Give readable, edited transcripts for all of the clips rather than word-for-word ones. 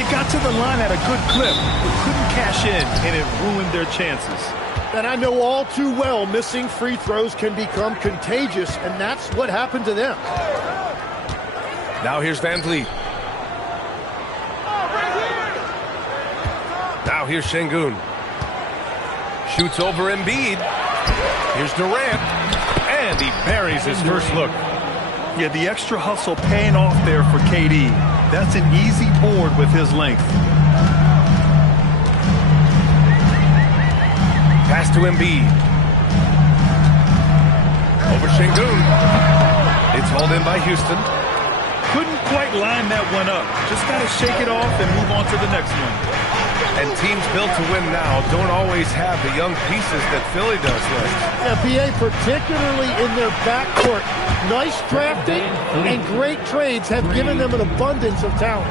They got to the line at a good clip, but couldn't cash in, and it ruined their chances. And I know all too well missing free throws can become contagious, and that's what happened to them. Now here's Van Vliet. Now here's Şengün. Shoots over Embiid. Here's Durant. And he buries his first look. Yeah, the extra hustle paying off there for KD. That's an easy board with his length. Pass to Embiid. Over Şengün. It's hauled in by Houston. Couldn't quite line that one up. Just got to shake it off and move on to the next one. And teams built to win now don't always have the young pieces that Philly does, Liz. Yeah, BA, particularly in their backcourt. Nice drafting and great trades have given them an abundance of talent.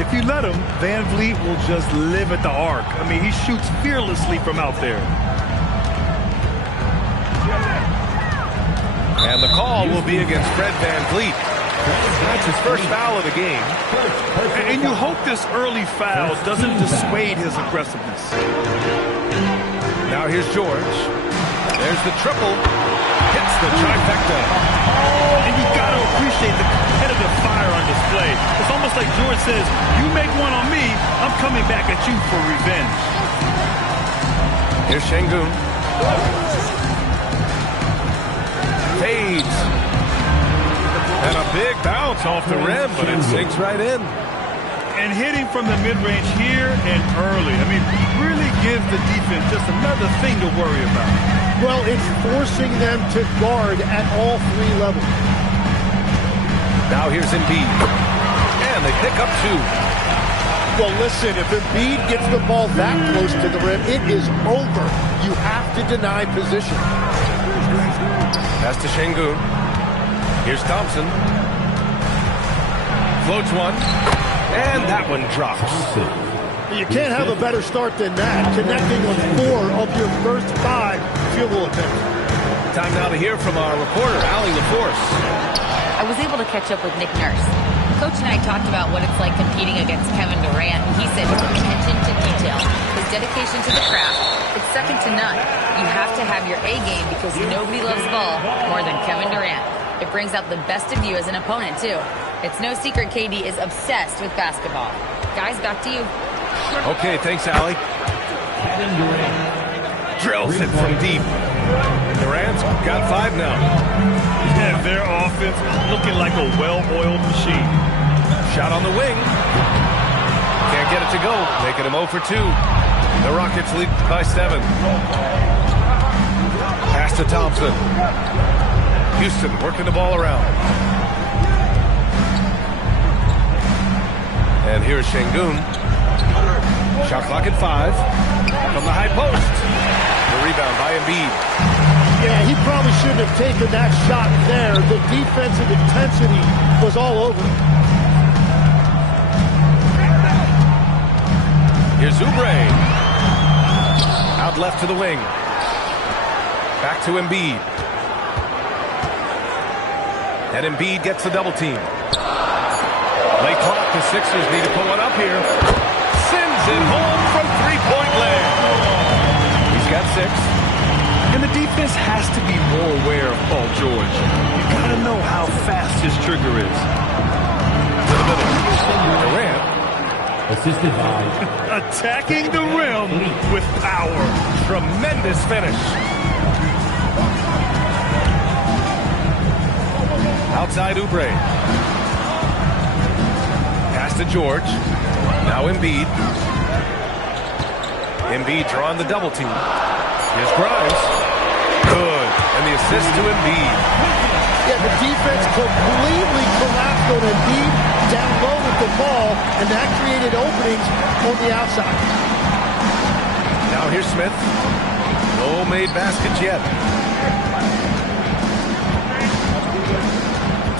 If you let him, Van Vliet will just live at the arc. I mean, he shoots fearlessly from out there. And the call will be against Fred Van Vliet. That's his first foul of the game. And you hope this early foul doesn't dissuade his aggressiveness. Now here's George. There's the triple. Hits the trifecta. And you got to appreciate the competitive fire on display. It's almost like George says, you make one on me, I'm coming back at you for revenge. Here's Şengün. Fades. And a big bounce off the rim, but it sinks right in. And hitting from the mid-range here and early. I mean, really gives the defense just another thing to worry about. Well, it's forcing them to guard at all three levels. Now here's Embiid. And they pick up two. Well, listen, if Embiid gets the ball that close to the rim, it is over. You have to deny position. Pass to Şengün. Here's Thompson. Floats one. And that one drops. You can't have a better start than that, connecting on 4 of your first 5 field goal attempts. Time now to hear from our reporter, Allie LaForce. I was able to catch up with Nick Nurse. Coach and I talked about what it's like competing against Kevin Durant, and he said his attention to detail, his dedication to the craft, it's second to none. You have to have your A game because nobody loves ball more than Kevin Durant. It brings out the best of you as an opponent, too. It's no secret KD is obsessed with basketball. Guys, back to you. Okay, thanks, Allie. Drills it from deep. Durant's got 5 now. Yeah, their offense looking like a well-oiled machine. Shot on the wing. Can't get it to go. Making him 0 for 2. The Rockets lead by 7. Pass to Thompson. Houston working the ball around. And here's Şengün. Shot clock at 5. From the high post. The rebound by Embiid. Yeah, he probably shouldn't have taken that shot there. The defensive intensity was all over. Here's Oubre. Out left to the wing. Back to Embiid. And Embiid gets the double team. Late clock, the Sixers need to put one up here. Sends it home from three-point land. He's got 6. And the defense has to be more aware of Paul George. You got to know how fast his trigger is. To the middle. Durant. Assisted by attacking the rim with power. Tremendous finish. Outside Oubre. Pass to George. Now Embiid. Embiid drawing the double team. Here's Grimes. Good. And the assist to Embiid. Yeah, the defense completely collapsed on Embiid down low with the ball, and that created openings on the outside. Now here's Smith. No made baskets yet.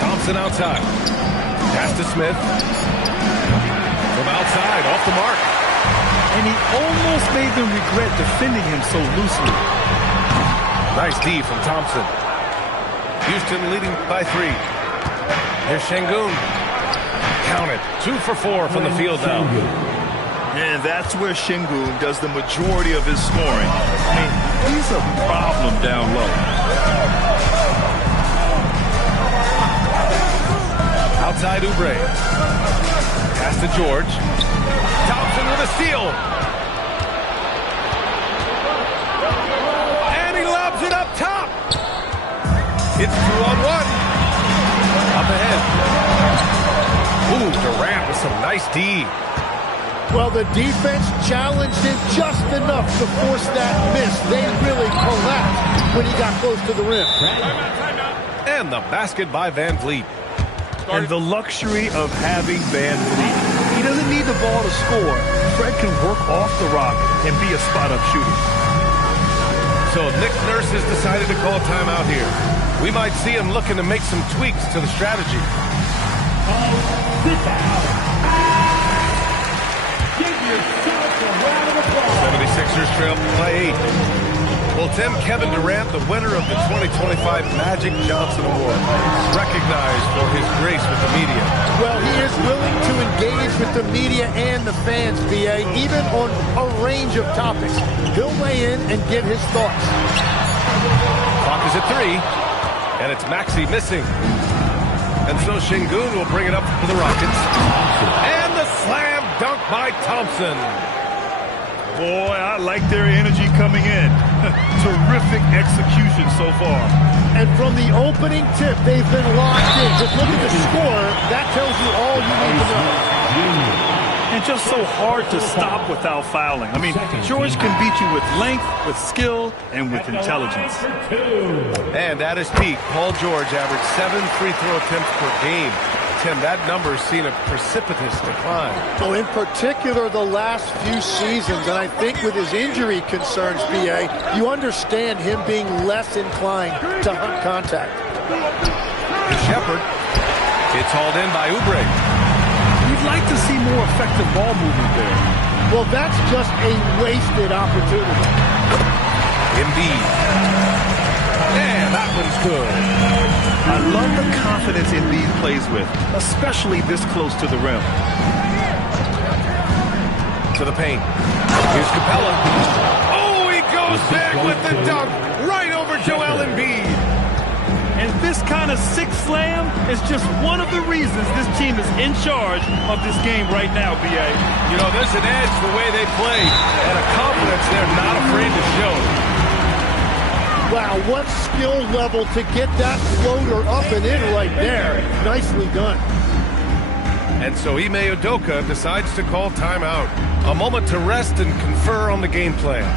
Thompson outside. Pass to Smith. From outside, off the mark. And he almost made them regret defending him so loosely. Nice D from Thompson. Houston leading by 3. Here's Şengün. Count it. 2 for 4 from the field now. And that's where Şengün does the majority of his scoring. I mean, he's a problem down low. Outside Oubre. Pass to George. Thompson with a steal. And he lobs it up top. It's 2-on-1. Up ahead. Ooh, Durant with some nice D. Well, the defense challenged him just enough to force that miss. They really collapsed when he got close to the rim. And the basket by Van Vliet. And the luxury of having Van Vliet. He doesn't need the ball to score. Fred can work off the rock and be a spot-up shooter. So Nick Nurse has decided to call timeout here. We might see him looking to make some tweaks to the strategy. 76ers trail by 8. Well, Tim, Kevin Durant, the winner of the 2025 Magic Johnson Award, recognized for his grace with the media. Well, he is willing to engage with the media and the fans, B.A., even on a range of topics. He'll weigh in and give his thoughts. Clock is at 3, and it's Maxey missing. And so Şengün will bring it up for the Rockets. And the slam dunk by Thompson. Boy, I like their energy coming in. Terrific execution so far. And from the opening tip, they've been locked in. Just look at the score. That tells you all you need to know. And just so hard to stop without fouling. I mean, George can beat you with length, with skill, and with intelligence. And at his peak, Paul George averaged 7 free throw attempts per game. Tim, that number's seen a precipitous decline. So in particular, the last few seasons, and I think with his injury concerns, B.A., you understand him being less inclined to hunt contact. To Shepard. It's hauled in by Oubre. You'd like to see more effective ball movement there. Well, that's just a wasted opportunity. Embiid. And that one's good. I love the confidence Embiid plays with, especially this close to the rim. To the paint. Here's Capella. Oh, he goes back with the dunk right over Joel Embiid. And this kind of six slam is just one of the reasons this team is in charge of this game right now, B.A. You know, there's an edge the way they play and a confidence they're not afraid to show. Wow, what skill level to get that floater up and in right there. Nicely done. And so Ime Udoka decides to call timeout. A moment to rest and confer on the game plan.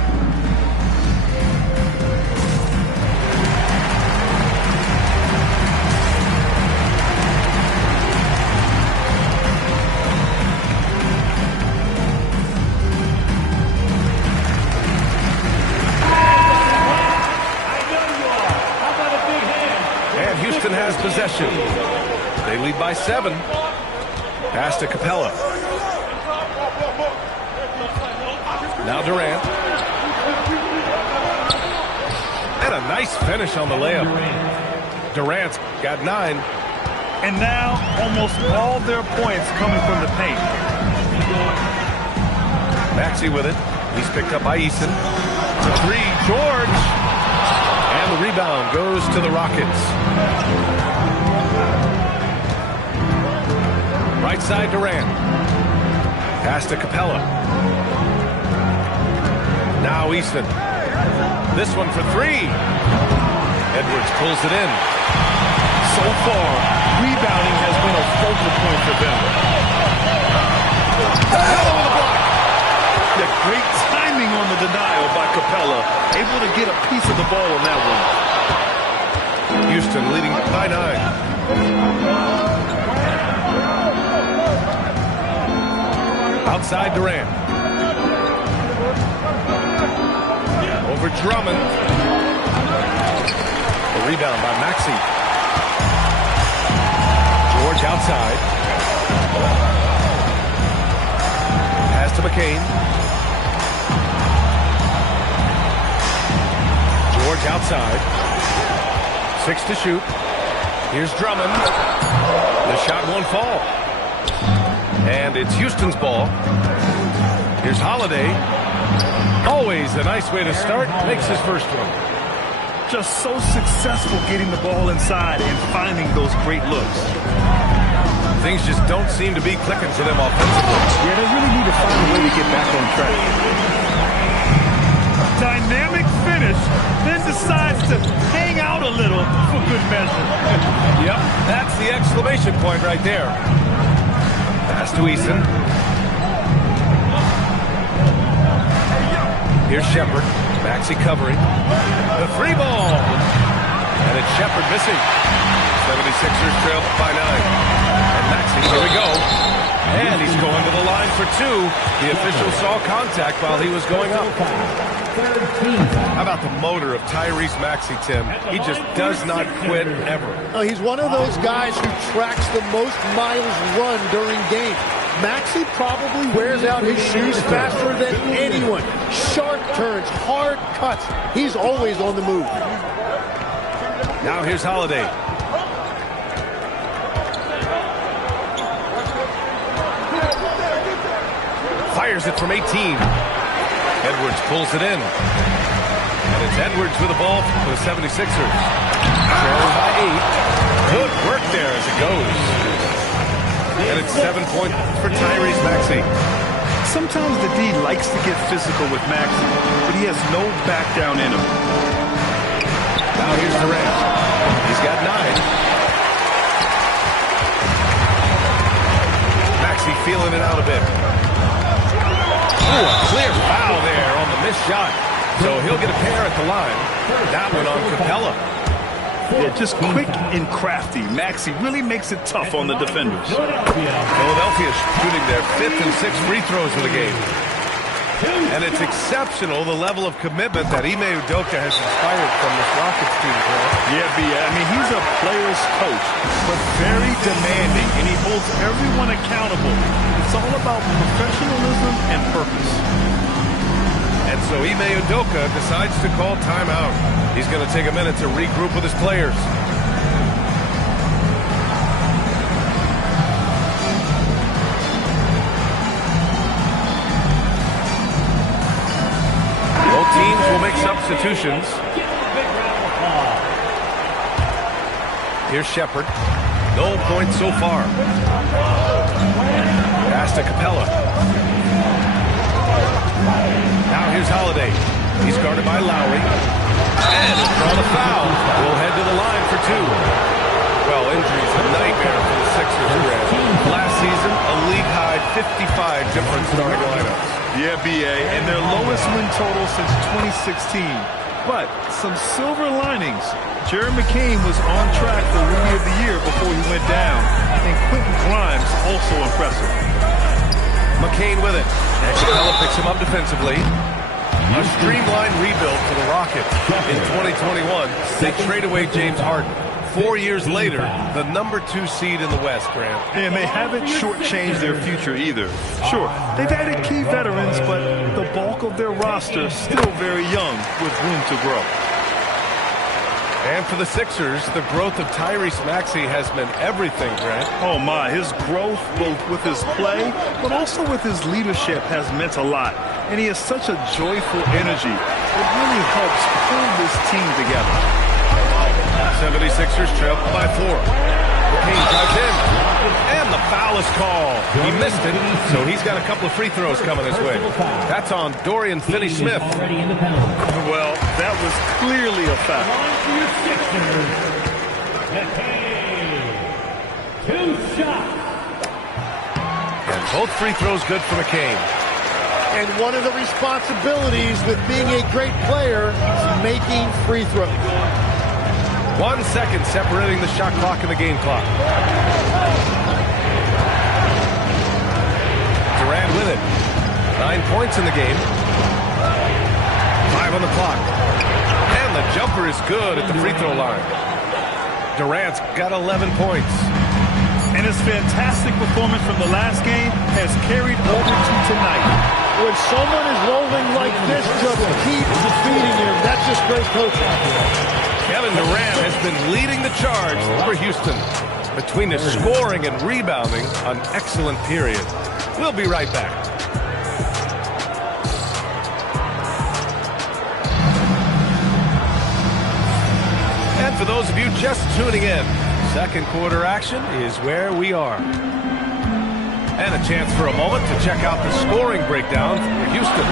Has possession. They lead by 7. Pass to Capella. Now Durant. And a nice finish on the layup. Durant's got 9. And now almost all their points coming from the paint. Maxey with it. He's picked up by Eason. To 3. George. And the rebound goes to the Rockets. Right side Durant. Pass to Capella. Now Easton. This one for 3. Edwards pulls it in. So far, rebounding has been a focal point for them. Capella with a block. Yeah, great timing on the denial by Capella. Able to get a piece of the ball on that one. Houston leading by 9. Outside Durant. Over Drummond. The rebound by Maxey. George outside. Pass to McCain. George outside. 6 to shoot. Here's Drummond. The shot won't fall. And it's Houston's ball. Here's Holiday. Always a nice way to start. Makes his first one. Just so successful getting the ball inside and finding those great looks. Things just don't seem to be clicking for them offensively. Yeah, they really need to find a way to get back on track. Dynamic finish, then decides to hang out a little for good measure. Yep, that's the exclamation point right there. Pass to Eason. Here's Shepard. Maxey covering. The free ball. And it's Shepard missing. 76ers trail by 9. And Maxey, here we go. And he's going to the line for 2. The official saw contact while he was going up. How about the motor of Tyrese Maxey, Tim? He just does not quit ever. He's one of those guys who tracks the most miles run during games. Maxey probably wears out his shoes faster than anyone. Sharp turns, hard cuts. He's always on the move. Now here's Holiday. Fires it from 18. Edwards pulls it in. And it's Edwards with the ball for the 76ers. Trailing by 8. Good work there as it goes. And it's 7 points for Tyrese Maxey. Sometimes the D likes to get physical with Maxey, but he has no back down in him. Now here's Durant. He's got 9. Maxey feeling it out a bit. Ooh, a clear foul there on the missed shot. So he'll get a pair at the line. That one on Capella. Yeah, just quick and crafty. Maxey really makes it tough on the defenders. Philadelphia shooting their 5th and 6th free throws of the game. And it's exceptional, the level of commitment that Ime Udoka has inspired from this Rockets team. Yeah, B.A. I mean, he's a player's coach, but very demanding, and he holds everyone accountable. It's all about professionalism and purpose. And so Ime Udoka decides to call timeout. He's going to take a minute to regroup with his players. Both teams will make substitutions. Here's Shepard. No points so far. Pass to Capella. Now here's Holiday. He's guarded by Lowry. And drawn a foul. We'll head to the line for 2. Well, injuries a nightmare for the Sixers, Grant. Last season, a league-high 55 different starting lineups. Yeah, B.A., and their lowest win total since 2016. But some silver linings. Jerry McCain was on track for Rookie of the Year before he went down. And Quentin Grimes also impressive. McCain with it. And Capella picks him up defensively. A streamlined rebuild for the Rockets. In 2021, they trade away James Harden. 4 years later, the number 2 seed in the West, Grant. And they haven't shortchanged their future either. Sure, they've added key veterans, but the bulk of their roster still very young with room to grow. And for the Sixers, the growth of Tyrese Maxey has meant everything, Grant. Oh my, his growth both with his play, but also with his leadership has meant a lot. And he has such a joyful energy. It really helps pull this team together. 76ers trail by 4. McCain drives in. And the foul is called. He missed it, so he's got a couple of free throws coming his way. That's on Dorian Finney-Smith. Well, that was clearly a foul. 2 shots. And both free throws good for McCain. And one of the responsibilities with being a great player is making free throws. 1 second separating the shot clock and the game clock. Durant with it. 9 points in the game. 5 on the clock. And the jumper is good at the free throw line. Durant's got 11 points. And his fantastic performance from the last game has carried over to tonight. When someone is rolling like this, just keep feeding him. That's just great coaching. Kevin Durant has been leading the charge for Houston. Between the scoring and rebounding, an excellent period. We'll be right back. And for those of you just tuning in, second quarter action is where we are. And a chance for a moment to check out the scoring breakdown for Houston.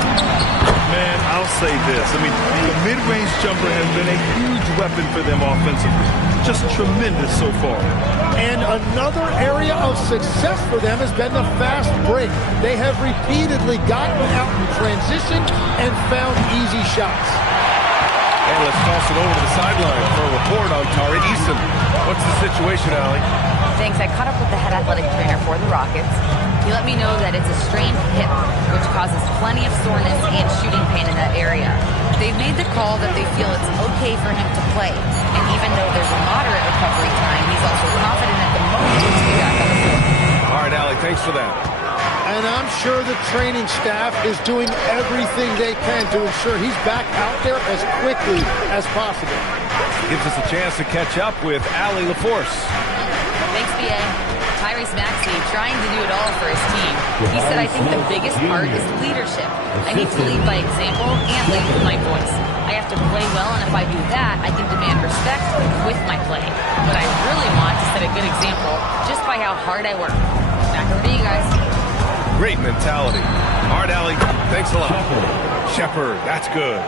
Man, I'll say this. I mean, the mid-range jumper has been a huge weapon for them offensively. Just tremendous so far. And another area of success for them has been the fast break. They have repeatedly gotten out in transition and found easy shots. And let's toss it over to the sideline for a report on Tari Eason. What's the situation, Allie? Thanks. I caught up with the head athletic trainer for the Rockets. He let me know that it's a strained hip, which causes plenty of soreness and shooting pain in that area. They've made the call that they feel it's okay for him to play. And even though there's a moderate recovery time, he's also confident at the moment to be back on the floor. All right, Allie, thanks for that. And I'm sure the training staff is doing everything they can to ensure he's back out there as quickly as possible. Gives us a chance to catch up with Allie LaForce. Thanks, B.A. Tyrese Maxey trying to do it all for his team. He said, I think the biggest part is leadership. I need to lead by example and lead with my voice. I have to play well, and if I do that, I can demand respect with my play. But I really want to set a good example just by how hard I work. Back over to you guys. Great mentality. All right, Allie, thanks a lot. Shepard, that's good.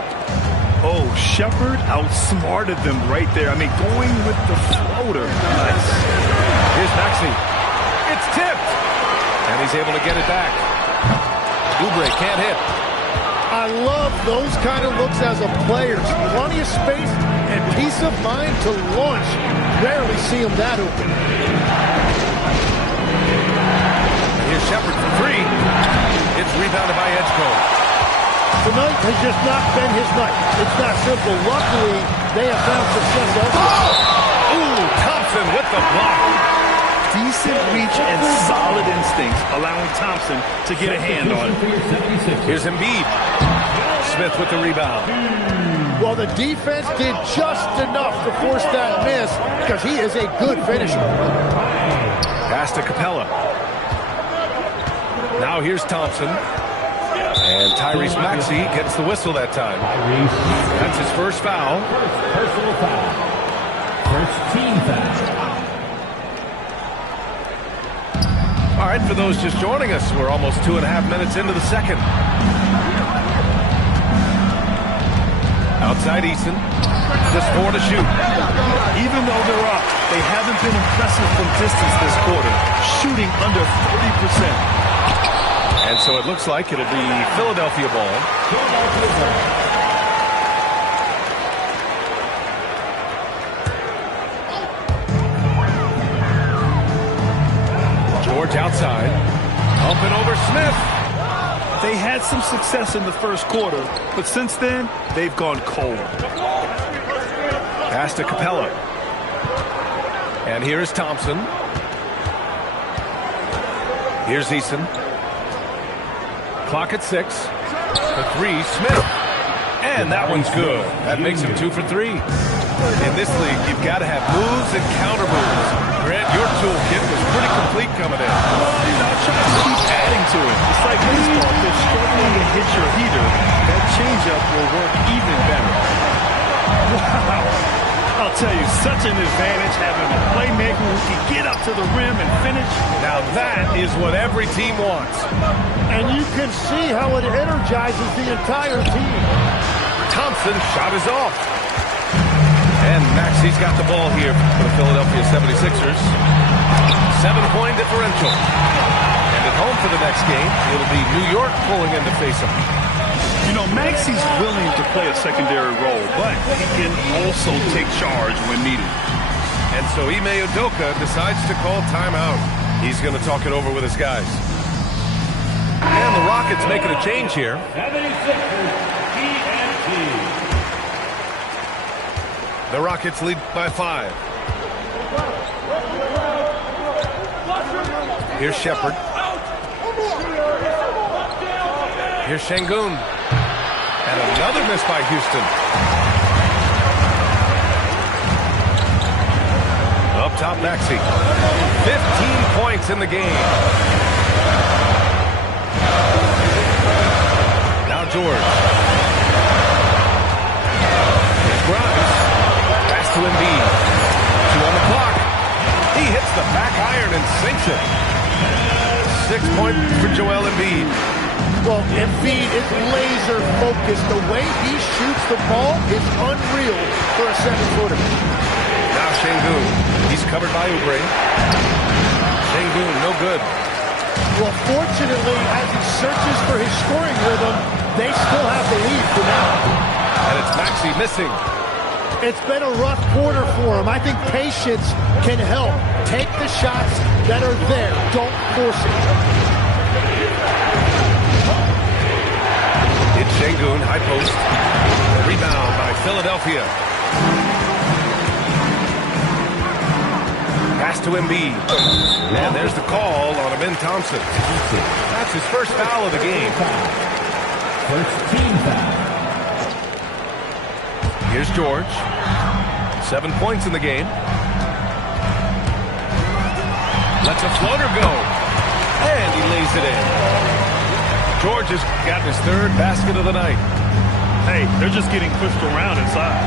Oh, Shepard outsmarted them right there. I mean, going with the floater. Nice. Here's Maxey. It's tipped. And he's able to get it back. Oubre can't hit. I love those kind of looks as a player. Plenty of space and peace of mind to launch. Rarely see him that open. Here's Shepard for three. It's rebounded by Edgecombe. Tonight has just not been his night. It's not simple. Luckily, they have found success elsewhere. Ooh, Thompson with the block. Decent reach and solid instincts, allowing Thompson to get a hand on it. Here's Embiid. Smith with the rebound. Well, the defense did just enough to force that miss because he is a good finisher. Pass to Capella. Now here's Thompson. And Tyrese Maxey gets the whistle that time. That's his first foul. Personal foul. First team foul. All right, for those just joining us, we're almost 2.5 minutes into the second. Outside Eason. Just 4 to shoot. Even though they're up, they haven't been impressive from distance this quarter, shooting under 30%. And so it looks like it'll be Philadelphia ball. George outside. Up and over Smith. They had some success in the first quarter, but since then, they've gone cold. Pass to Capella. And here is Thompson. Here's Eason. Clock at 6. For 3, Smith. And that one's good. That makes him 2 for 3. In this league, you've got to have moves and counter moves. Grant, your toolkit was pretty complete coming in. Try to keep adding to it. It's like baseball. If they're struggling to hit your heater, that changeup will work even better. Wow. I'll tell you, such an advantage having a playmaker who can get up to the rim and finish. Now that is what every team wants. And you can see how it energizes the entire team. Thompson shot is off. And Maxey's got the ball here for the Philadelphia 76ers. 7-point differential. And at home for the next game, it'll be New York pulling in to face them. You know, Maxey's willing to play a secondary role, but he can also take charge when needed. And so Ime Udoka decides to call timeout. He's going to talk it over with his guys. And the Rockets making a change here. 76ers, TNT. The Rockets lead by 5. Here's Shepard. Here's Şengün. And another miss by Houston. Up top, Maxey. 15 points in the game. Now George. Here's Grimes. Pass to Embiid. 2 on the clock. He hits the back iron and sinks it. 6 points for Joel Embiid. Well, Embiid is laser focused. The way he shoots the ball is unreal for a 7-footer. Now Şengün. He's covered by Oubre. Şengün, no good. Well, fortunately, as he searches for his scoring rhythm, they still have the lead for now. And it's Maxey missing. It's been a rough quarter for him. I think patience can help. Take the shots that are there. Don't force it. It's Şengün, high post. Rebound by Philadelphia. Pass to Embiid. And there's the call on Amin Thompson. That's his first foul of the game. First team foul. Here's George. 7 points in the game. Lets a floater go. And he lays it in. George has got his 3rd basket of the night. Hey, they're just getting pushed around inside.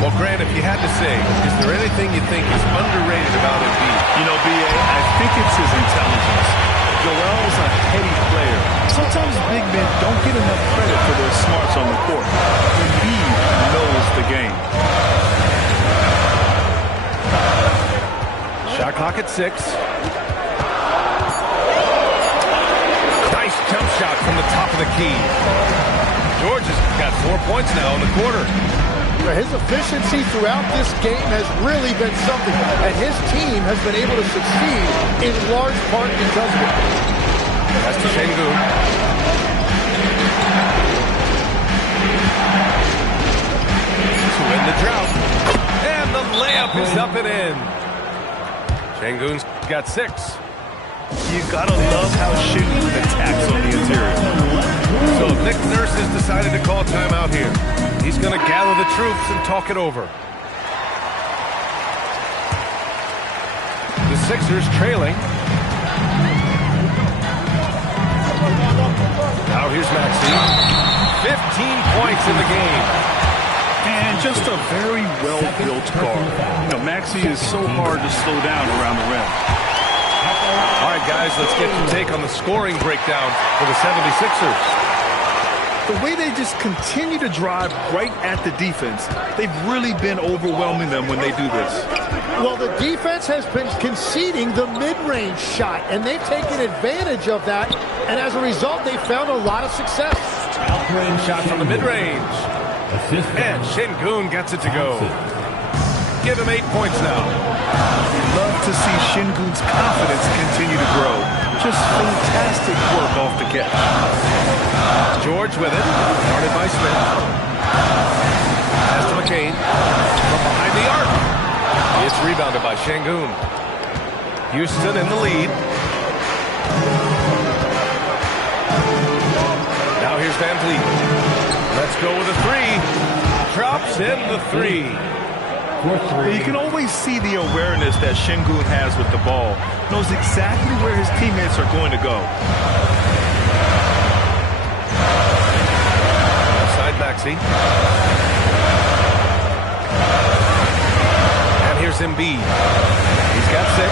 Well, Grant, if you had to say, is there anything you think is underrated about Embiid? You know, B.A., I think it's his intelligence. Joel's a heady player. Sometimes big men don't get enough credit for their smarts on the court. Embiid knows the game. Shot clock at 6. Nice jump shot from the top of the key. George has got 4 points now in the quarter. His efficiency throughout this game has really been something, and his team has been able to succeed in large part because of it. That's to Şengün. To win the drought. And the layup is up and in. Şengün's got 6. You gotta love how Şengün attacks on the interior. So Nick Nurse has decided to call timeout here. He's going to gather the troops and talk it over. The Sixers trailing. Now here's Maxey. 15 points in the game. And just a very well-built guard. You know, Maxey is so hard to slow down around the rim. All right, guys, let's get your take on the scoring breakdown for the 76ers. The way they just continue to drive right at the defense, they've really been overwhelming them when they do this. Well, the defense has been conceding the mid-range shot, and they've taken advantage of that, and as a result, they found a lot of success. Shot from the mid-range. And Şengün gets it to go. Give him 8 points now. Love to see Şengün's confidence continue to grow. Just fantastic work off the catch. George with it. Guarded by Smith. Pass to McCain. From behind the arc. It's rebounded by Şengün. Houston in the lead. Now here's Van Vliet. Let's go with a 3. Drops in the 3. You can always see the awareness that Şengün has with the ball. Knows exactly where his teammates are going to go. Outside Maxey. And here's Embiid. He's got 6.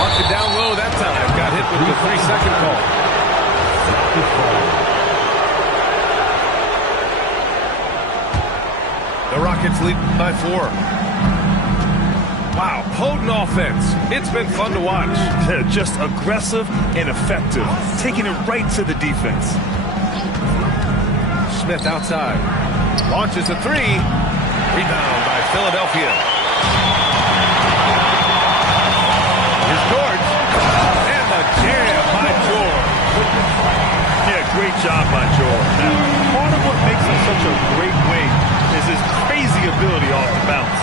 Marked it down low that time. Got hit with the 3-second call. The Rockets lead by 4. Wow, potent offense. It's been fun to watch. Just aggressive and effective, taking it right to the defense. Smith outside. Launches a 3. Rebound by Philadelphia. Here's George. And the jam by George. Yeah, great job by George. Now, part of what makes him such a great wing is his crazy ability off the bounce.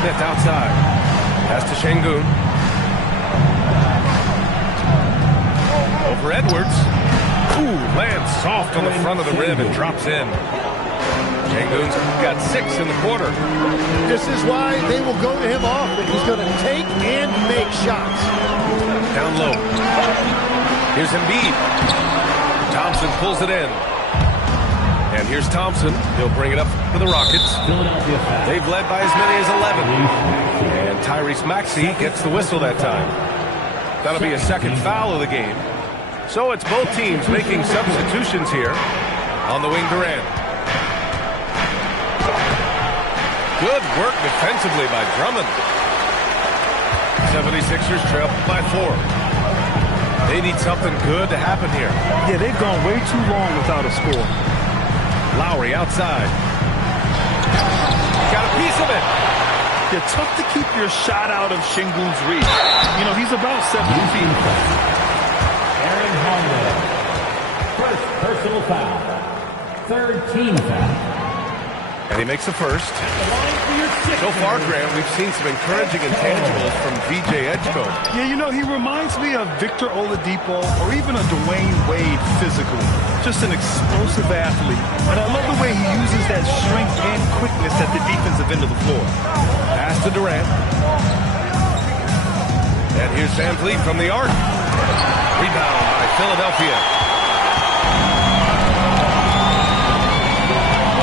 Smith outside. Pass to Şengün. Over Edwards. Ooh, lands soft on the front of the rim and drops in. Şengün's got 6 in the quarter. This is why they will go to him often. He's going to take and make shots. Down low. Here's Embiid. Thompson pulls it in. And here's Thompson. He'll bring it up for the Rockets. They've led by as many as 11. And Tyrese Maxey gets the whistle that time. That'll be a second foul of the game. So it's both teams making substitutions here. On the wing, Durant. Good work defensively by Drummond. 76ers trail by 4. They need something good to happen here. Yeah, they've gone way too long without a score. Lowry outside. Got a piece of it. Yeah, tough to keep your shot out of Şengün's reach. You know, he's about 7 feet. Aaron Holiday. First personal foul. Third team foul. And he makes the first. So far, Grant, we've seen some encouraging intangibles from VJ Edgecombe. Yeah, you know, he reminds me of Victor Oladipo or even a Dwayne Wade physically. Just an explosive athlete. And I love the way he uses that strength and quickness at the defensive end of the floor. Pass to Durant. And here's Van Vliet from the arc. Rebound by Philadelphia.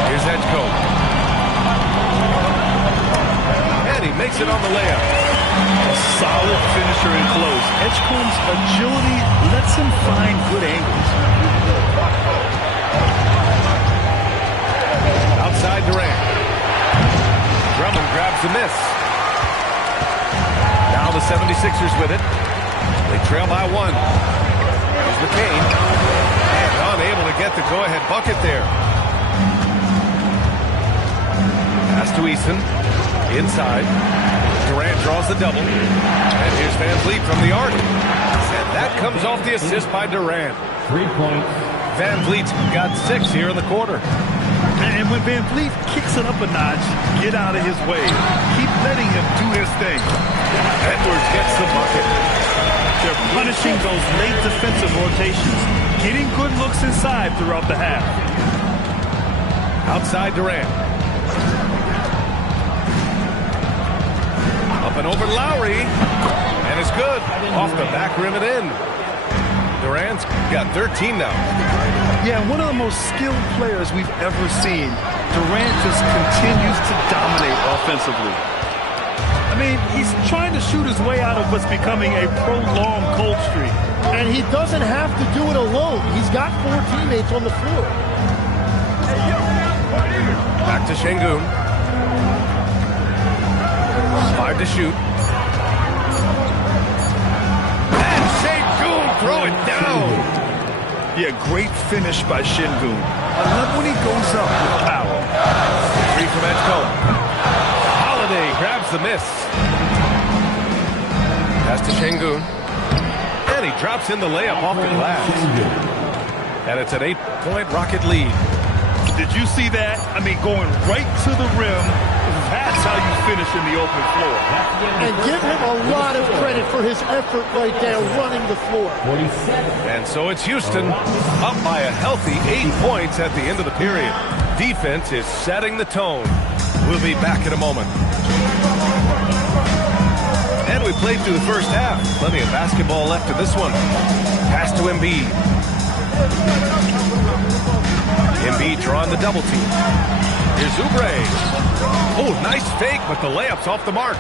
Here's Edgecombe. And he makes it on the layup. A solid finisher in close. Edgecombe's agility lets him find good angles. Outside Durant. Drummond grabs the miss. Now the 76ers with it. They trail by 1. Here's McCain. And unable to get the go-ahead bucket there. Pass to Easton. Inside. Durant draws the double. And here's Van Vliet from the arc. And that comes off the assist by Durant. 3 points. Van Vliet's got 6 here in the quarter. And when Van Vliet kicks it up a notch, get out of his way. Keep letting him do his thing. Edwards gets the bucket. They're punishing those late defensive rotations, getting good looks inside throughout the half. Outside Durant. Up and over Lowry. And it's good. Off the back rim and in. Durant's got 13 now. Yeah, one of the most skilled players we've ever seen. Durant just continues to dominate offensively. I mean, he's trying to shoot his way out of what's becoming a prolonged cold streak. And he doesn't have to do it alone. He's got 4 teammates on the floor. Back to Şengün. 5 to shoot. And Şengün throw it down. Yeah, great finish by Şengün. I love when he goes up with power. 3 from Edgecombe. Holiday grabs the miss. Pass to Şengün. And he drops in the layup off the glass. And it's an 8-point Rocket lead. Did you see that? I mean, going right to the rim. That's how you finish in the open floor. And give him a lot of credit for his effort right there running the floor. 47. And so it's Houston up by a healthy 8 points at the end of the period. Defense is setting the tone. We'll be back in a moment. And we played through the first half. Plenty of basketball left in this one. Pass to Embiid. Embiid drawing the double team. Here's Oubre. Oh, nice fake, but the layup's off the mark.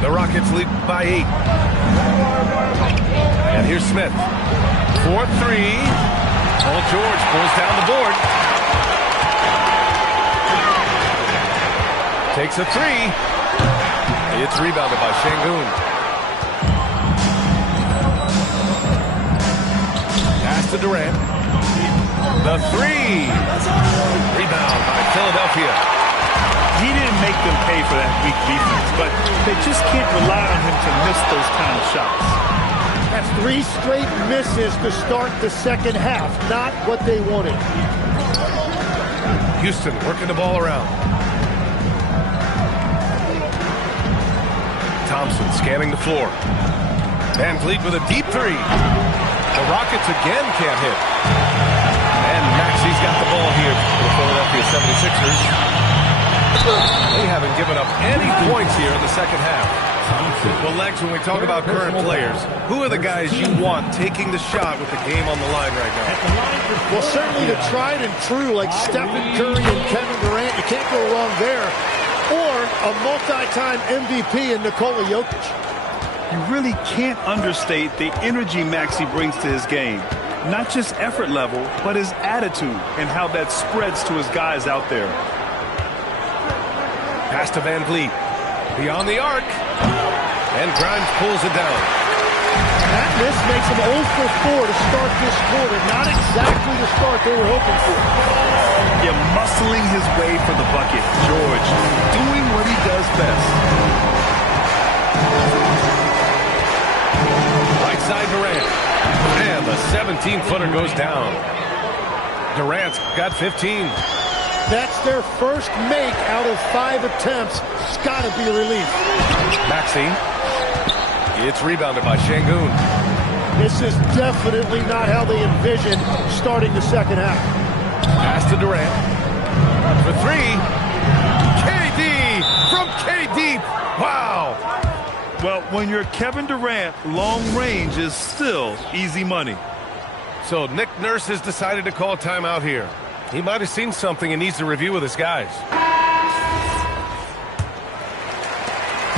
The Rockets lead by 8. And here's Smith. 4-3. Paul George pulls down the board. Takes a 3. It's rebounded by Şengün. Pass to Durant. The 3. Rebound by Philadelphia. He didn't make them pay for that weak defense, but they just can't rely on him to miss those kind of shots. That's 3 straight misses to start the second half. Not what they wanted. Houston working the ball around. Thompson scanning the floor. Van Vliet with a deep 3. The Rockets again can't hit. And Maxey's got the ball here for the Philadelphia 76ers. They haven't given up any points here in the second half. Well, Lex, when we talk about current players, who are the guys you want taking the shot with the game on the line right now? Well, certainly the tried and true, like Stephen Curry and Kevin Durant. You can't go wrong there. Or a multi-time MVP in Nikola Jokic. You really can't understate the energy Maxey brings to his game. Not just effort level, but his attitude and how that spreads to his guys out there. Pass to Van Vliet. Beyond the arc. And Grimes pulls it down. That miss makes him 0 for 4 to start this quarter. Not exactly the start they were hoping for. Yeah, muscling his way for the bucket. George doing what he does best. Right side Durant. And the 17-footer goes down. Durant's got 15. That's their first make out of 5 attempts. It's got to be a relief. Maxey. It's rebounded by Şengün. This is definitely not how they envisioned starting the second half. Pass to Durant. For 3. KD from KD. Wow. Well, when you're Kevin Durant, long range is still easy money. So Nick Nurse has decided to call timeout here. He might have seen something and needs to review with his guys.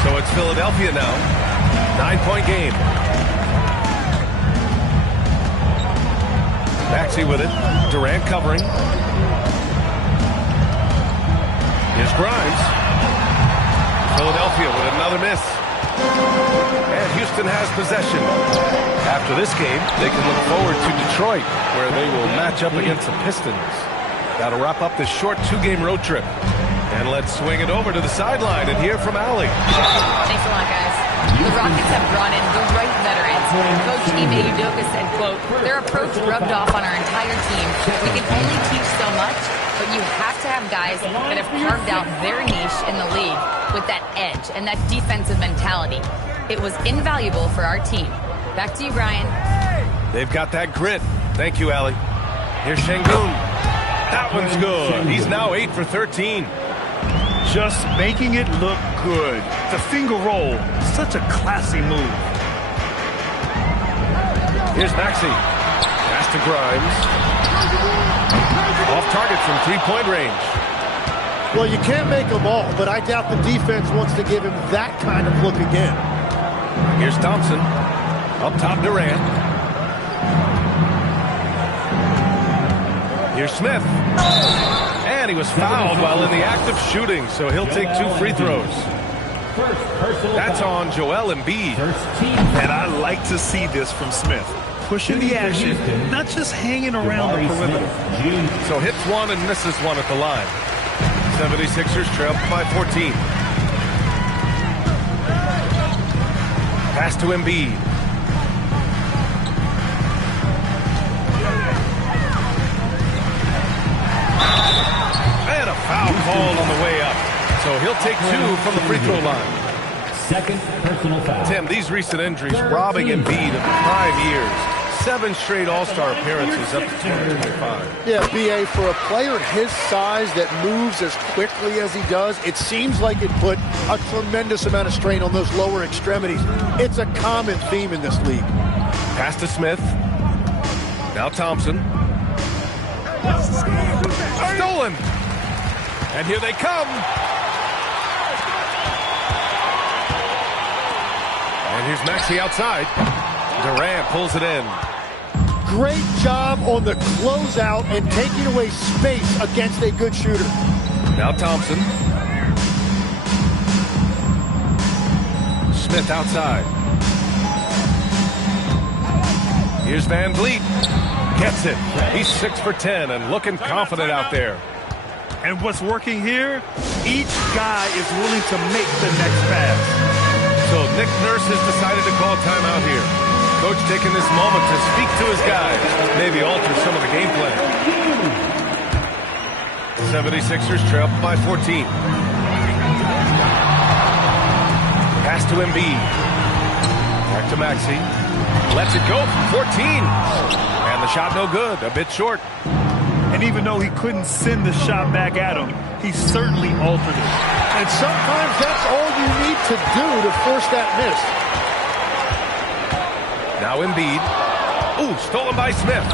So it's Philadelphia now. 9-point game. Maxey with it. Durant covering. Here's Grimes. Philadelphia with another miss. And Houston has possession. After this game, they can look forward to Detroit, where they will match up against the Pistons. Got to wrap up this short 2-game road trip. And let's swing it over to the sideline and hear from Allie. Thanks a lot, guys. The Rockets have brought in the right veterans. Coach Ime Udoka said, quote, their approach rubbed off on our entire team. We can only teach so much, but you have to have guys that have carved out their niche in the league with that edge and that defensive mentality. It was invaluable for our team. Back to you, Brian. They've got that grit. Thank you, Allie. Here's Şengün. That one's good. He's now 8 for 13. Just making it look good. The finger roll, such a classy move. Here's Maxey. Pass to Grimes. Off target from 3-point range. Well, you can't make them all, but I doubt the defense wants to give him that kind of look again. Here's Thompson. Up top, Durant. Here's Smith. And he was fouled while in the act of shooting, so he'll take 2 free throws. That's on Joel Embiid. And I like to see this from Smith. Pushing the action, not just hanging around the perimeter. So hits one and misses one at the line. 76ers trail by 14. Pass to Embiid. And a foul called on the way up. So he'll take 2 from the free throw line. Second personal foul. Tim, these recent injuries robbing Embiid of prime years. 7 straight All-Star appearances up to 2025. Yeah, B.A., for a player his size that moves as quickly as he does, it seems like it put a tremendous amount of strain on those lower extremities. It's a common theme in this league. Pass to Smith. Now Thompson. Stolen. And here they come. And here's Maxey outside. Durant pulls it in. Great job on the closeout and taking away space against a good shooter. Now Thompson. Smith outside. Here's Van Vliet. Gets it. He's 6 for 10 and looking confident out there. And what's working here? Each guy is willing to make the next pass. So Nick Nurse has decided to call timeout here. Coach taking this moment to speak to his guys, maybe alter some of the game plan. 76ers trail by 14. Pass to Embiid. Back to Maxey. Lets it go from 14. And the shot no good, a bit short. And even though he couldn't send the shot back at him, he certainly altered it. And sometimes that's all you need to do to force that miss. Now Embiid. Ooh, stolen by Smith.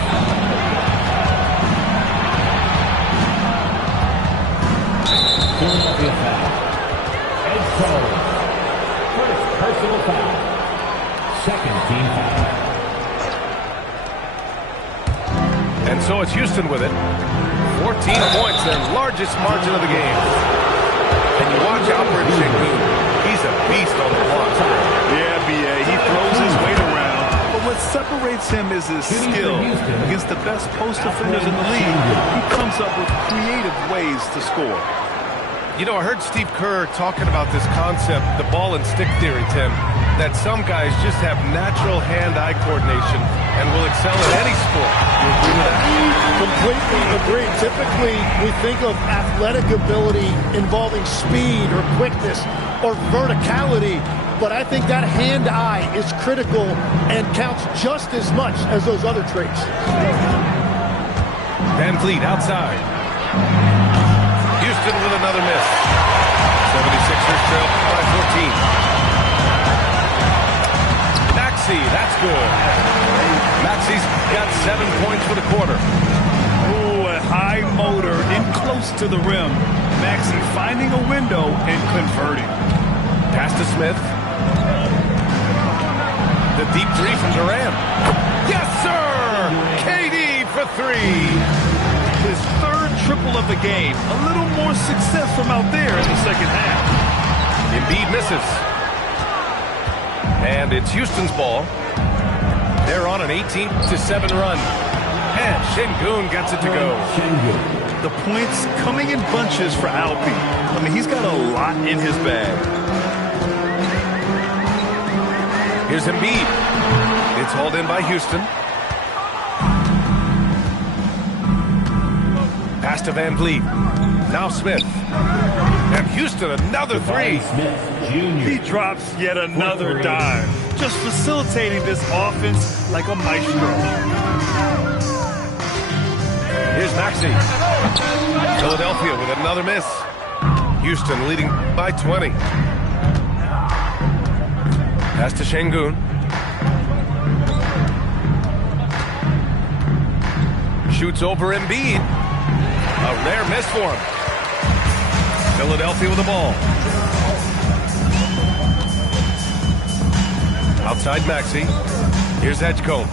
Philadelphia foul. Ed Sullivan. First personal foul. Second team foul. And so it's Houston with it. 14 points, their largest margin of the game. And you watch Alfred Sengun. He's a beast on the block. Yeah, B.A., he throws his weight around. But what separates him is his skill. Against the best post defenders in the league, he comes up with creative ways to score. You know, I heard Steve Kerr talking about this concept, the ball and stick theory, Tim, that some guys just have natural hand-eye coordination and will excel in any sport. You agree with that? Completely agree. Typically, we think of athletic ability involving speed or quickness or verticality, but I think that hand-eye is critical and counts just as much as those other traits. Van Vliet outside. Houston with another miss. 76ers trail by 14. Maxey, that's good. Maxey's got 7 points for the quarter. Ooh, a high motor in close to the rim. Maxey finding a window and converting. Pass to Smith. The deep three from Durant. Yes, sir! KD for three. His third triple of the game. A little more success from out there in the second half. Embiid misses. And it's Houston's ball. They're on an 18-7 run. And Sengun gets it to go. The points coming in bunches for Alpi. I mean, he's got a lot in his bag. Here's Embiid. It's hauled in by Houston. Pass to Van Vliet. Now Smith. And Houston, another three. He drops yet another dime. Just facilitating this offense like a maestro. Here's Maxey. Philadelphia with another miss. Houston leading by 20. Pass to Sengun. Shoots over Embiid. A rare miss for him. Philadelphia with the ball. Outside Maxey. Here's Edgecombe.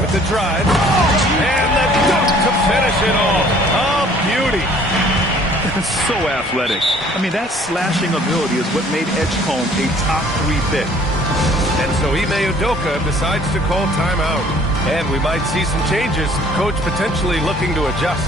With the drive. And the dunk to finish it off. A beauty. So athletic. I mean, that slashing ability is what made Edgecombe a top 3 pick. And so Ime Udoka decides to call timeout. And we might see some changes. Coach potentially looking to adjust.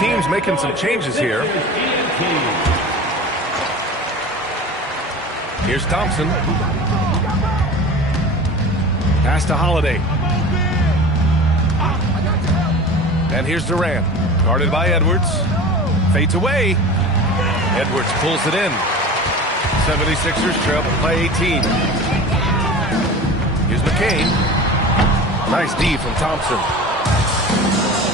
Teams making some changes here. Here's Thompson. Pass to Holiday. And here's Durant. Guarded by Edwards. Fades away. Edwards pulls it in. 76ers trail by 18. Here's McCain. Nice D from Thompson.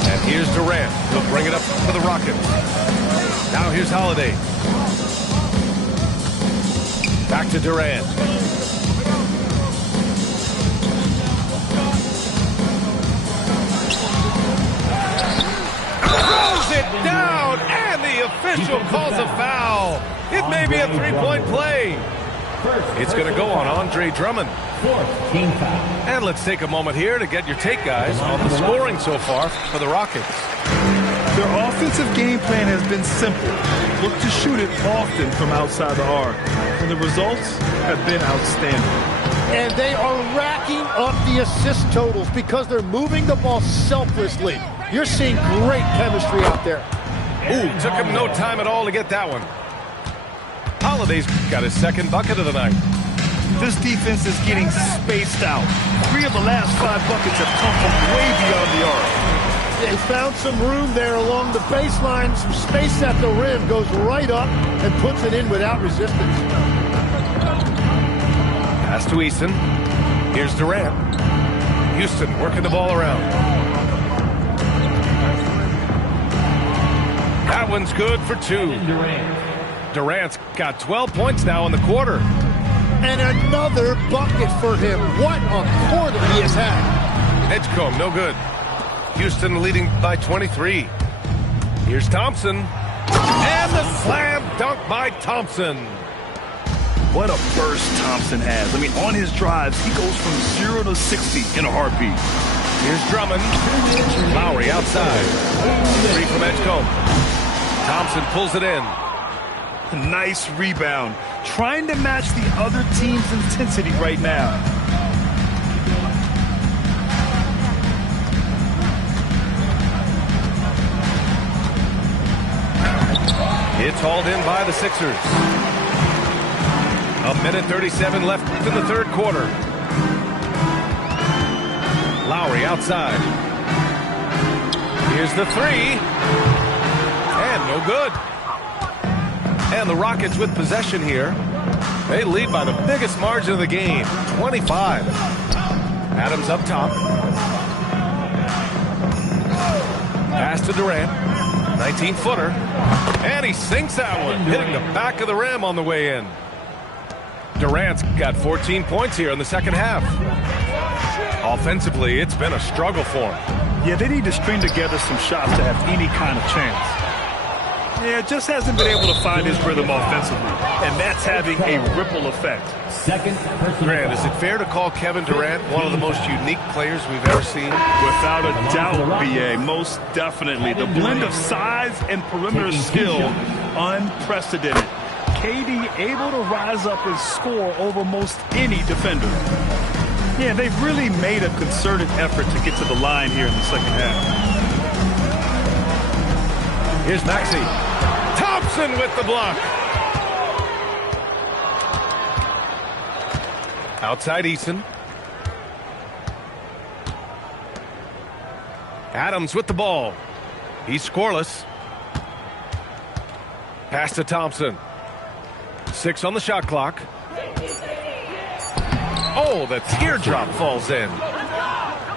And here's Durant. He'll bring it up for the Rockets. Now here's Holiday. Back to Durant. Throws it down, and the official calls a foul. It may be a three-point play. It's going to go on Andre Drummond. Team foul. And let's take a moment here to get your take, guys, on the scoring so far for the Rockets. Their offensive game plan has been simple. Look to shoot it often from outside the arc. And the results have been outstanding. And they are racking up the assist totals because they're moving the ball selflessly. You're seeing great chemistry out there. Ooh, took him no time at all to get that one. Holiday's got his second bucket of the night. This defense is getting spaced out. 3 of the last 5 buckets have come from way beyond the arc. They found some room there along the baseline. Some space at the rim, goes right up and puts it in without resistance. Pass to Eason. Here's Durant. Houston working the ball around. That one's good for 2. Durant's got 12 points now in the quarter. And another bucket for him. What a quarter he has had. Edgecombe, no good. Houston leading by 23. Here's Thompson. And the slam dunk by Thompson. What a burst Thompson has. I mean, on his drives, he goes from 0 to 60 in a heartbeat. Here's Drummond. Lowry outside. 3 from Edgecombe. Thompson pulls it in. Nice rebound. Trying to match the other team's intensity right now. It's hauled in by the Sixers. 1:37 left in the third quarter. Lowry outside. Here's the 3. And no good. And the Rockets with possession here. They lead by the biggest margin of the game, 25. Adams up top. Pass to Durant. 19-footer. And he sinks that one, hitting the back of the rim on the way in. Durant's got 14 points here in the second half. Offensively, it's been a struggle for him. Yeah, they need to string together some shots to have any kind of chance. Yeah, just hasn't been able to find his rhythm offensively, and that's having a ripple effect. Grant, is it fair to call Kevin Durant one of the most unique players we've ever seen? Without a doubt, BA, most definitely. The blend of size and perimeter skill, unprecedented. KD able to rise up and score over most any defender. Yeah, they've really made a concerted effort to get to the line here in the second half. Here's Maxey. Thompson with the block. Outside Eason. Adams with the ball. He's scoreless. Pass to Thompson. 6 on the shot clock. Oh, the teardrop falls in.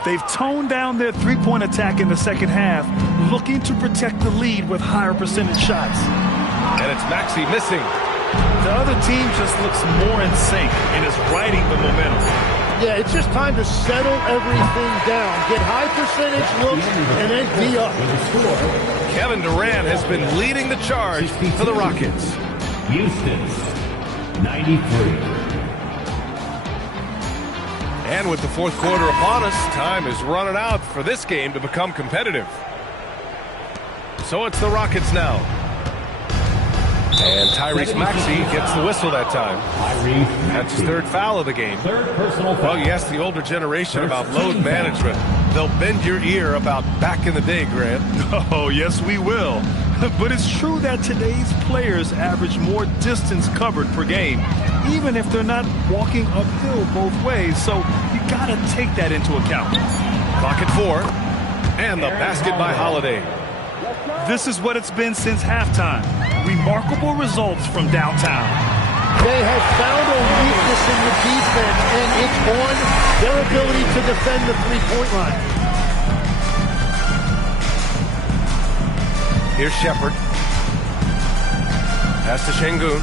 They've toned down their three-point attack in the second half, looking to protect the lead with higher percentage shots. And it's Maxey missing. The other team just looks more in sync and is riding the momentum. Yeah, it's just time to settle everything down. Get high percentage looks and then D up. Kevin Durant has been leading the charge for the Rockets. Houston, 93. And with the fourth quarter upon us, time is running out for this game to become competitive. So it's the Rockets now. And Tyrese Maxey gets the whistle that time. That's his third foul of the game. Well, you ask the older generation about load management. They'll bend your ear about back in the day, Grant. Oh, yes, we will. But it's true that today's players average more distance covered per game, even if they're not walking uphill both ways. So you got to take that into account. Clock at 4. And the basket by Holiday. This is what it's been since halftime. Remarkable results from downtown. They have found a weakness in the defense, and it's on their ability to defend the three-point line. Here's Shepard. Pass to Şengün.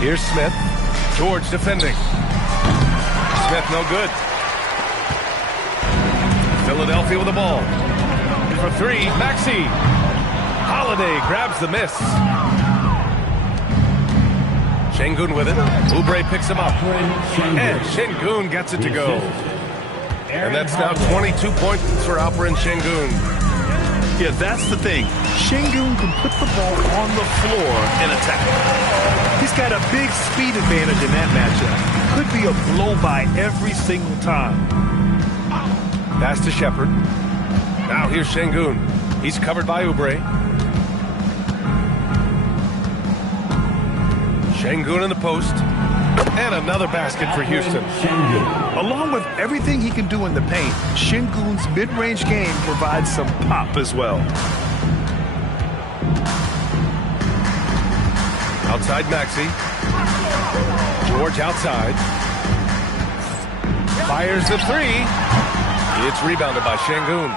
Here's Smith. George defending. Smith no good. Philadelphia with the ball. For 3, Maxey. Holiday grabs the miss. Şengün with it. Oubre picks him up. And Şengün gets it to go. And that's now 22 points for Alperen Şengün. Yeah, that's the thing. Şengün can put the ball on the floor and attack. He's got a big speed advantage in that matchup. Could be a blow by every single time. Pass to Shepard. Now here's Şengün. He's covered by Oubre. Şengün in the post. And another basket for Houston. Along with everything he can do in the paint, Şengün's mid-range game provides some pop as well. Outside Maxey. George outside. Fires the three. It's rebounded by Şengün.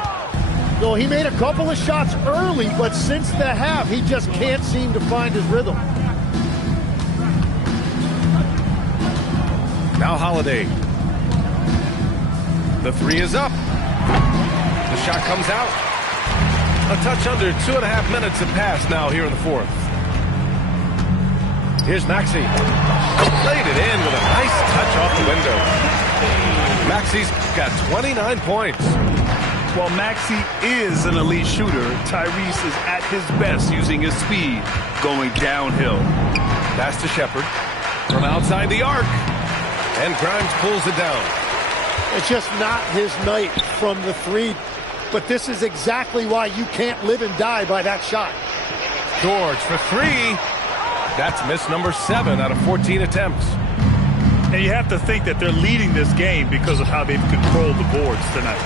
Well, he made a couple of shots early, but since the half, he just can't seem to find his rhythm. Now Holiday. The three is up. The shot comes out. A touch under 2.5 minutes have passed now here in the fourth. Here's Maxey. Played it in with a nice touch off the window. Maxey's got 29 points. While Maxey is an elite shooter, Tyrese is at his best using his speed going downhill. Pass to Shepherd from outside the arc. And Grimes pulls it down. It's just not his night from the three, but this is exactly why you can't live and die by that shot. George for three. That's miss number 7 out of 14 attempts. And you have to think that they're leading this game because of how they've controlled the boards tonight.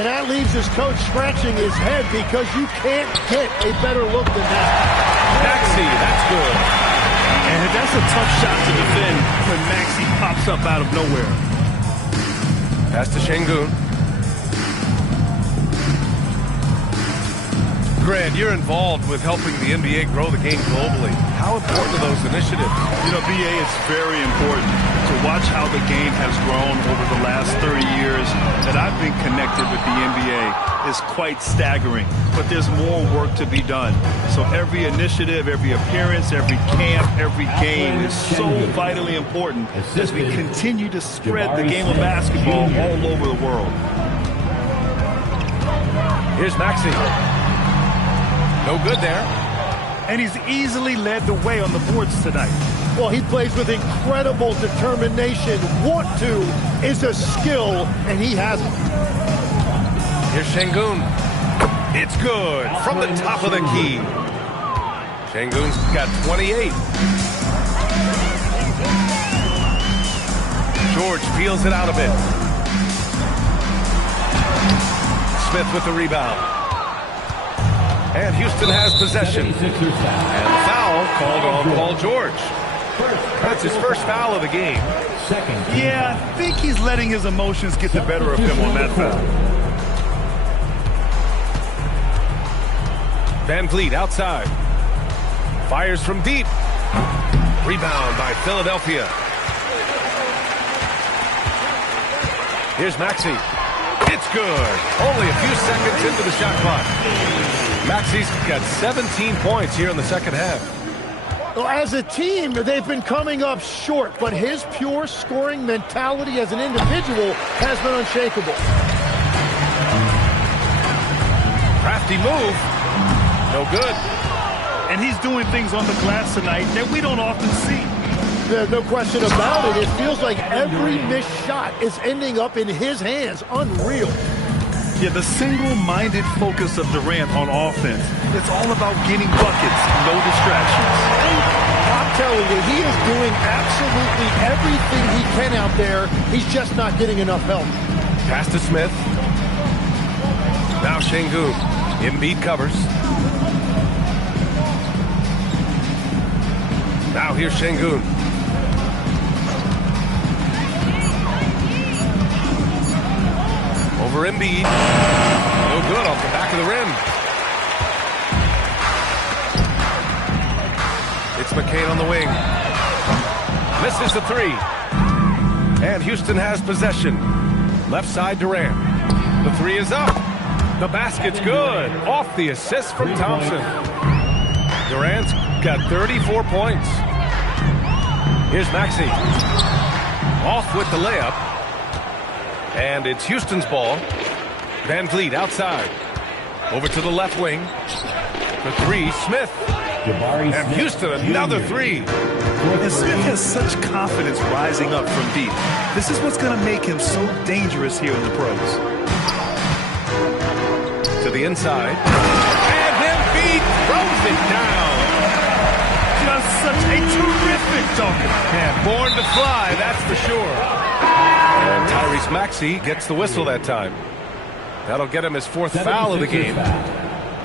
And that leaves his coach scratching his head because you can't get a better look than that. Maxey, that's good. And that's a tough shot to defend when Maxey pops up out of nowhere. Pass to Şengün. Grant, you're involved with helping the NBA grow the game globally. How important are those initiatives? You know, BA, it's very important to watch how the game has grown over the last 30 years that I've been connected with the NBA is quite staggering. But there's more work to be done. So every initiative, every appearance, every camp, every game is so vitally important as we continue to spread the game of basketball all over the world. Here's Maxey. No good there. And he's easily led the way on the boards tonight. Well, he plays with incredible determination. Want to is a skill, and he has it. Here's Şengün. It's good from the top of the key. Şengün's got 28. George peels it out a bit. Smith with the rebound. And Houston has possession. And foul called on Paul George. That's his first foul of the game. Yeah, I think he's letting his emotions get the better of him on that foul. Van Vliet outside. Fires from deep. Rebound by Philadelphia. Here's Maxey. It's good. Only a few seconds into the shot clock. Maxey's got 17 points here in the second half. Well, as a team, they've been coming up short, but his pure scoring mentality as an individual has been unshakable. Crafty move. No good. And he's doing things on the glass tonight that we don't often see. There's no question about it. It feels like every missed shot is ending up in his hands. Unreal. Yeah, the single-minded focus of Durant on offense, it's all about getting buckets, no distractions. I'm telling you, he is doing absolutely everything he can out there. He's just not getting enough help. Pass to Smith. Now Şengün. Embiid covers. Now here's Şengün. Over Embiid. No good off the back of the rim. It's McCain on the wing. Misses the three. And Houston has possession. Left side Durant. The three is up. The basket's good. Off the assist from Thompson. Durant's got 34 points. Here's Maxey. Off with the layup. And it's Houston's ball. Van Vliet outside. Over to the left wing. The three, Smith. And Houston, another three. And Smith has such confidence rising up from deep. This is what's going to make him so dangerous here in the pros. to the inside. And Embiid throws it down. Just such a terrific dunk. And born to fly, that's for sure. And Tyrese Maxey gets the whistle that time. That'll get him his 4th foul of the game.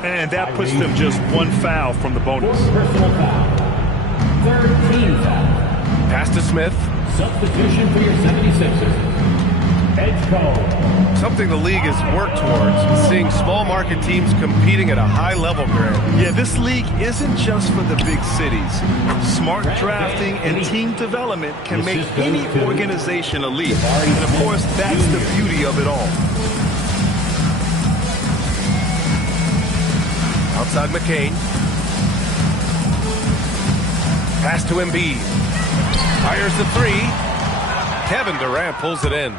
And that puts them just 1 foul from the bonus. Personal foul. 13 foul. Pass to Smith. Substitution for your 76ers. Edge code. Something the league has worked towards, seeing small market teams competing at a high level, Grant. Yeah, this league isn't just for the big cities. Smart drafting and team development can make any organization elite. And of course, that's the beauty of it all. Outside McCain. Pass to Embiid. Fires the 3. Kevin Durant pulls it in.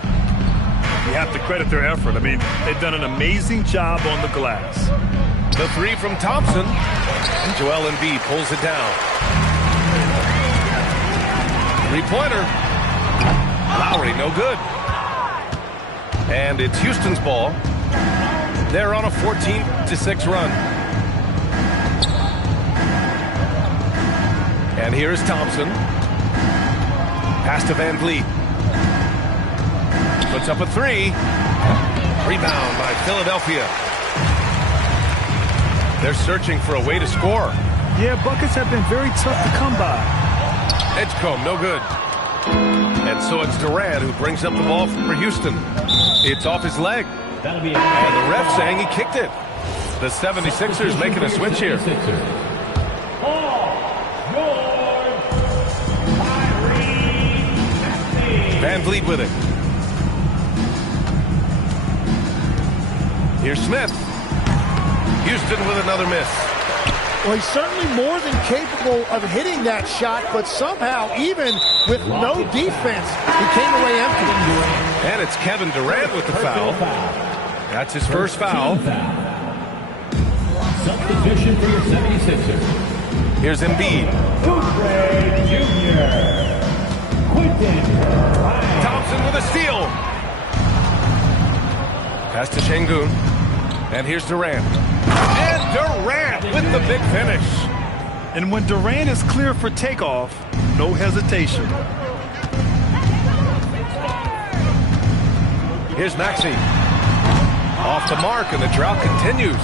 You have to credit their effort. I mean, they've done an amazing job on the glass. The 3 from Thompson. And Joel Embiid pulls it down. 3-pointer. Lowry, no good. And it's Houston's ball. They're on a 14-6 run. And here's Thompson. Pass to Van Vliet. Puts up a 3. Rebound by Philadelphia. They're searching for a way to score. Yeah, buckets have been very tough to come by. Edgecombe, no good. And so it's Durant who brings up the ball for Houston. It's off his leg. That'll be And the ref saying he kicked it. The 76ers making a switch here. Van Vliet with it. Here's Smith. Houston with another miss. Well, he's certainly more than capable of hitting that shot, but somehow, even with no defense, he came away empty. And it's Kevin Durant with the foul. That's his first foul. Substitution for your 76ers. Here's Embiid. Thompson with a steal. Pass to Şengün. And here's Durant. And Durant with the big finish. And when Durant is clear for takeoff, no hesitation. Here's Maxey. Off the mark, and the drought continues.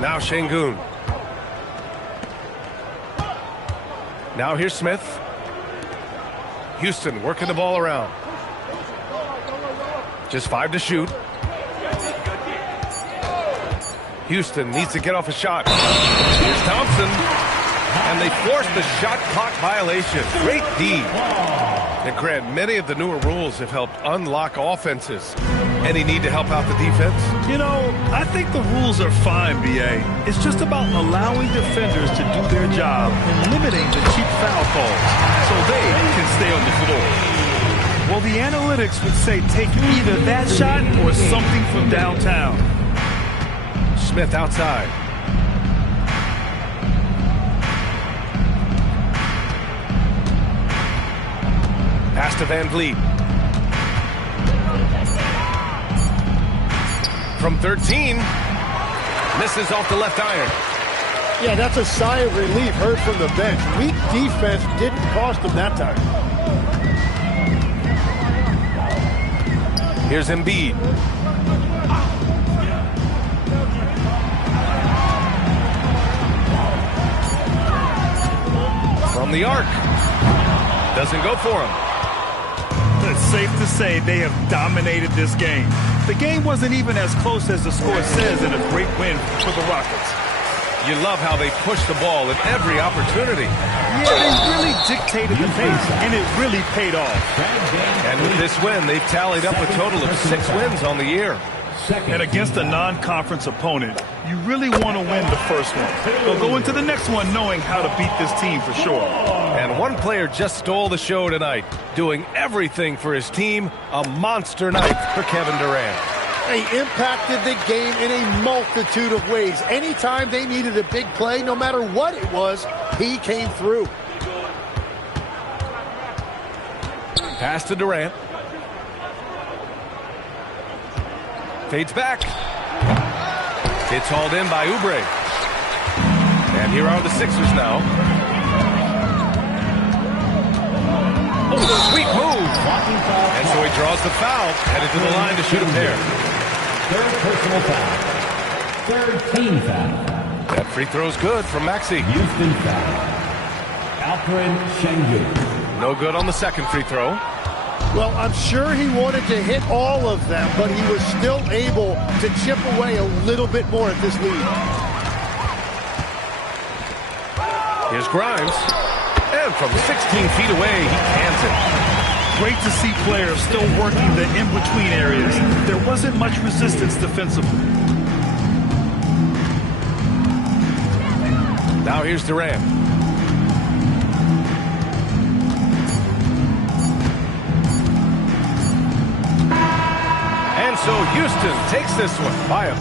Now Şengün. Now here's Smith. Houston working the ball around. Just 5 to shoot. Houston needs to get off a shot. Here's Thompson. And they force the shot clock violation. Great D. And Grant, many of the newer rules have helped unlock offenses. Any need to help out the defense? You know, I think the rules are fine, B.A. It's just about allowing defenders to do their job and limiting the cheap foul calls so they can stay on the floor. Well, the analytics would say take either that shot or something from downtown. Smith outside. Pass to Van Vliet. From 13. Misses off the left iron. Yeah, that's a sigh of relief heard from the bench. Weak defense didn't cost them that time. Here's Embiid. From the arc. Doesn't go for him. It's safe to say they have dominated this game. The game wasn't even as close as the score says in a great win for the Rockets. You love how they push the ball at every opportunity. Yeah, they really dictated the pace, and it really paid off. And with this win, they've tallied up a total of 6 wins on the year. And against a non-conference opponent, you really want to win the first one. They'll go into the next one knowing how to beat this team for sure. And one player just stole the show tonight, doing everything for his team. A monster night for Kevin Durant. He impacted the game in a multitude of ways. Anytime they needed a big play, no matter what it was, he came through. Pass to Durant. Fades back. It's hauled in by Oubre. And here are the Sixers now. Oh, sweet move. And so he draws the foul, headed to the line to shoot a pair. Third personal foul. Third team foul. That free throw's good from Maxey. Houston foul. Alperen Sengun. No good on the second free throw. Well, I'm sure he wanted to hit all of them, but he was still able to chip away a little bit more at this lead. Here's Grimes. And from 16 feet away, he cans it. Great to see players still working the in-between areas. There wasn't much resistance defensively. Now here's Durant. And so Houston takes this one by a